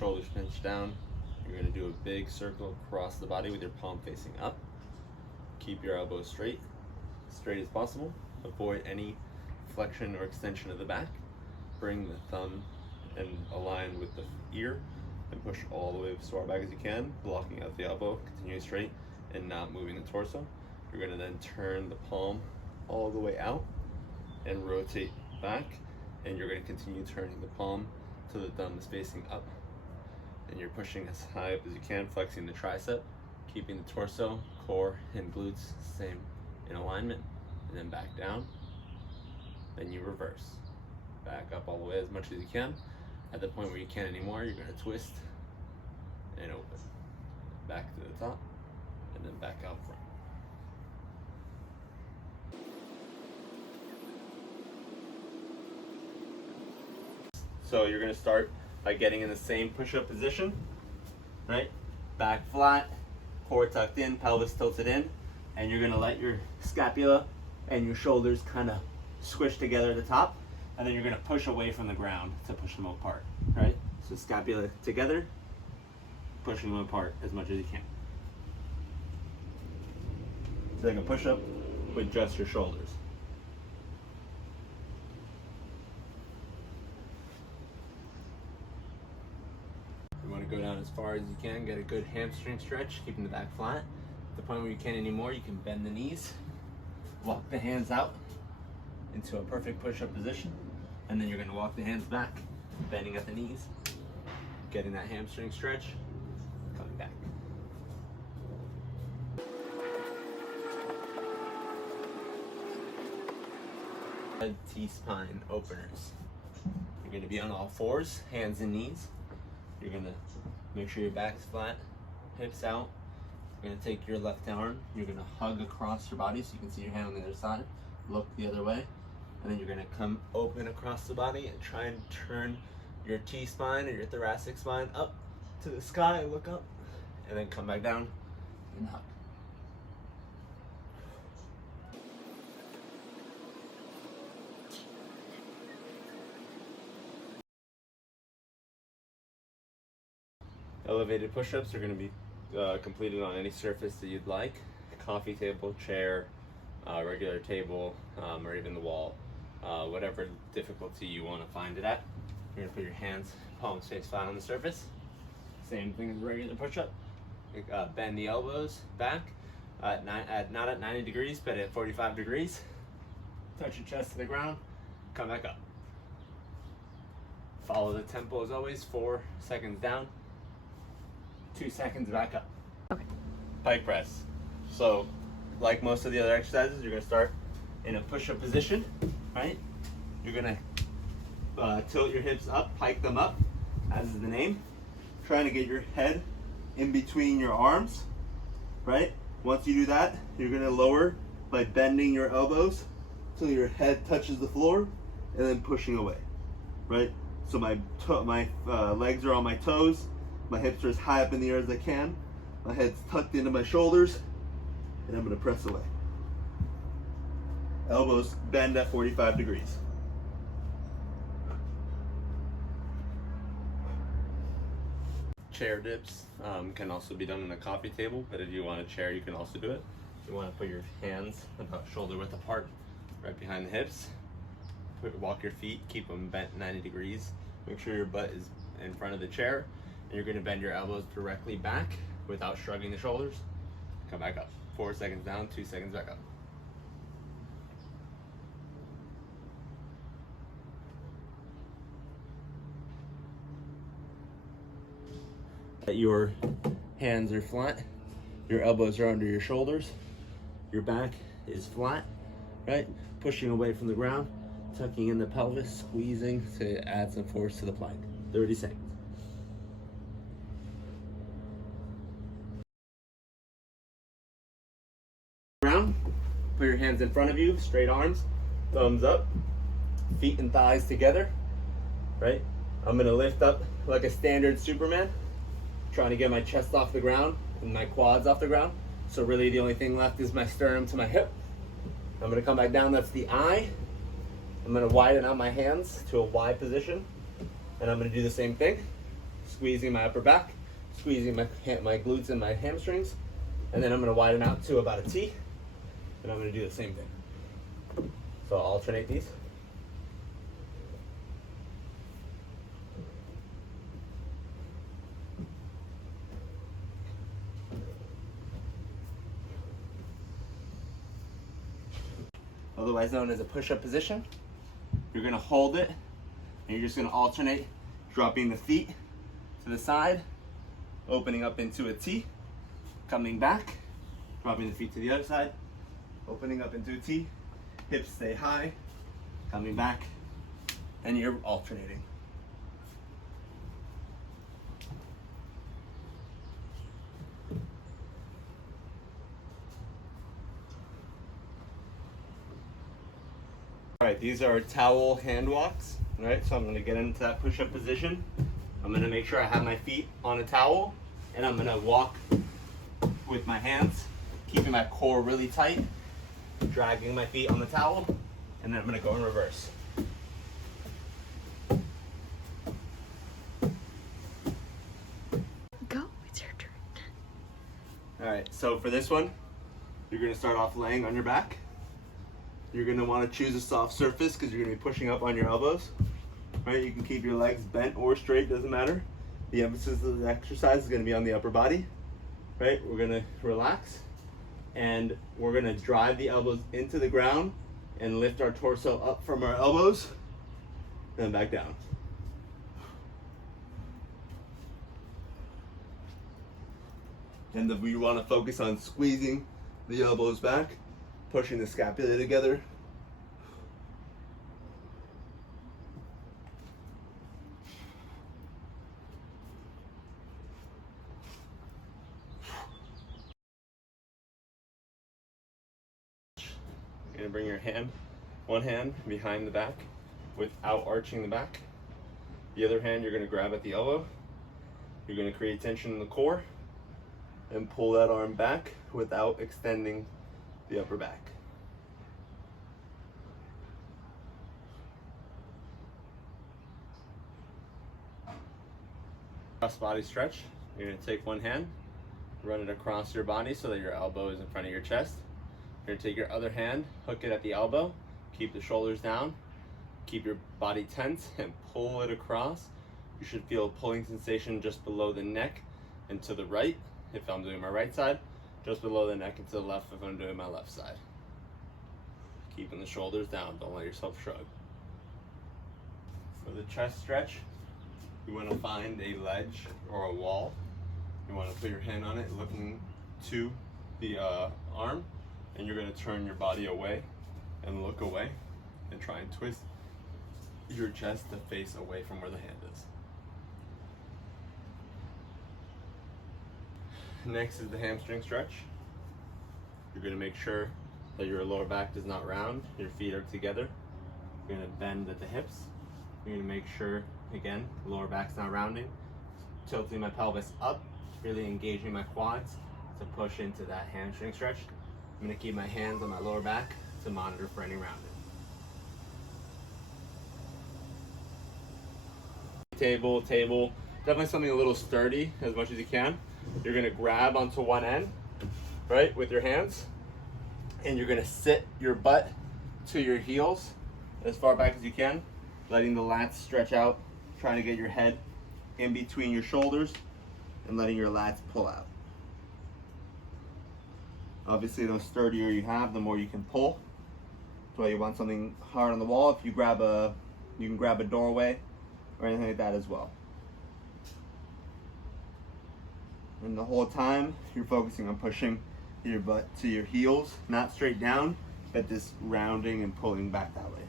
shoulders pinch down. You're going to do a big circle across the body with your palm facing up. Keep your elbows straight as possible. Avoid any flexion or extension of the back. Bring the thumb and align with the ear and push all the way as far back as you can, blocking out the elbow, continuing straight and not moving the torso. You're going to then turn the palm all the way out and rotate back, and you're going to continue turning the palm till the thumb is facing up. And you're pushing as high up as you can, flexing the tricep, keeping the torso, core, and glutes same in alignment, and then back down. Then you reverse. Back up all the way as much as you can. At the point where you can't anymore, you're going to twist and open. Back to the top, and then back out front. So you're going to start by getting in the same push-up position, right? Back flat, core tucked in, pelvis tilted in, and you're going to let your scapula and your shoulders kind of squish together at the top, and then you're going to push away from the ground to push them apart, right? So scapula together, pushing them apart as much as you can. It's like a push-up with just your shoulders. You want to go down as far as you can, get a good hamstring stretch, keeping the back flat. At the point where you can't anymore, you can bend the knees, walk the hands out into a perfect push-up position, and then you're going to walk the hands back, bending at the knees, getting that hamstring stretch, coming back. T-spine openers. You're going to be on all fours, hands and knees. You're going to make sure your back's flat, hips out. You're going to take your left arm, you're going to hug across your body so you can see your hand on the other side. Look the other way. And then you're going to come open across the body and try and turn your T-spine or your thoracic spine up to the sky, look up, and then come back down and hug. Elevated push-ups are going to be completed on any surface that you'd like. Coffee table, chair, regular table, or even the wall. Whatever difficulty you want to find it at. You're going to put your hands, palms face flat on the surface. Same thing as a regular push-up. Bend the elbows back, not at 90 degrees, but at 45 degrees. Touch your chest to the ground, come back up. Follow the tempo as always, 4 seconds down, 2 seconds back up. Okay. Pike press. So, like most of the other exercises, you're going to start in a push-up position, right? You're going to tilt your hips up, pike them up, as is the name. Trying to get your head in between your arms, right? Once you do that, you're going to lower by bending your elbows till your head touches the floor, and then pushing away, right? So my legs are on my toes, my hips are as high up in the air as I can, my head's tucked into my shoulders, and I'm going to press away. Elbows bend at 45 degrees. Chair dips can also be done on a coffee table, but if you want a chair, you can also do it. You want to put your hands about shoulder width apart, right behind the hips. Walk your feet, keep them bent 90 degrees. Make sure your butt is in front of the chair, and you're going to bend your elbows directly back without shrugging the shoulders. Come back up. 4 seconds down, 2 seconds back up. Your hands are flat, your elbows are under your shoulders, your back is flat, right? Pushing away from the ground, tucking in the pelvis, squeezing to add some force to the plank. 30 seconds. Ground, put your hands in front of you, straight arms, thumbs up, feet and thighs together, right? I'm gonna lift up like a standard Superman, trying to get my chest off the ground and my quads off the ground. So really the only thing left is my sternum to my hip. I'm gonna come back down, that's the eye. I'm gonna widen out my hands to a Y position, and I'm gonna do the same thing. squeezing my upper back, squeezing my glutes and my hamstrings, and then I'm going to widen out to about a T, and I'm going to do the same thing. So I'll alternate these. Otherwise known as a push-up position. You're going to hold it, and you're just going to alternate, dropping the feet to the side, opening up into a T, coming back, dropping the feet to the other side, opening up into a T, hips stay high, coming back, and you're alternating. All right, these are towel hand walks, right? So I'm gonna get into that push-up position. I'm gonna make sure I have my feet on a towel, and I'm gonna walk with my hands, keeping my core really tight, dragging my feet on the towel, and then I'm gonna go in reverse. Go, it's your turn. All right, so for this one, you're gonna start off laying on your back. You're gonna wanna choose a soft surface because you're gonna be pushing up on your elbows. Right, you can keep your legs bent or straight, doesn't matter. The emphasis of the exercise is gonna be on the upper body. Right, we're gonna relax, and we're gonna drive the elbows into the ground and lift our torso up from our elbows, and back down. And then we wanna focus on squeezing the elbows back, pushing the scapula together. You're gonna bring your one hand behind the back without arching the back. The other hand you're gonna grab at the elbow. You're gonna create tension in the core and pull that arm back without extending the upper back. Cross body stretch. You're gonna take one hand, run it across your body so that your elbow is in front of your chest. You're gonna take your other hand, hook it at the elbow, keep the shoulders down, keep your body tense, and pull it across. You should feel a pulling sensation just below the neck and to the right, if I'm doing my right side, just below the neck and to the left if I'm doing my left side. Keeping the shoulders down, don't let yourself shrug. For the chest stretch, you want to find a ledge or a wall. You want to put your hand on it, looking to the arm, and you're going to turn your body away and look away and try and twist your chest to face away from where the hand is. Next is the hamstring stretch. You're going to make sure that your lower back does not round, your feet are together. You're going to bend at the hips. You're going to make sure, again, lower back's not rounding. Tilting my pelvis up, really engaging my quads to push into that hamstring stretch. I'm going to keep my hands on my lower back to monitor for any rounding. Table, definitely something a little sturdy as much as you can. You're going to grab onto one end, right, with your hands, and you're going to sit your butt to your heels as far back as you can, letting the lats stretch out, trying to get your head in between your shoulders and letting your lats pull out. Obviously, the sturdier you have, the more you can pull. That's why you want something hard on the wall. If you can grab a doorway or anything like that as well. And the whole time, you're focusing on pushing your butt to your heels, not straight down, but this rounding and pulling back that way.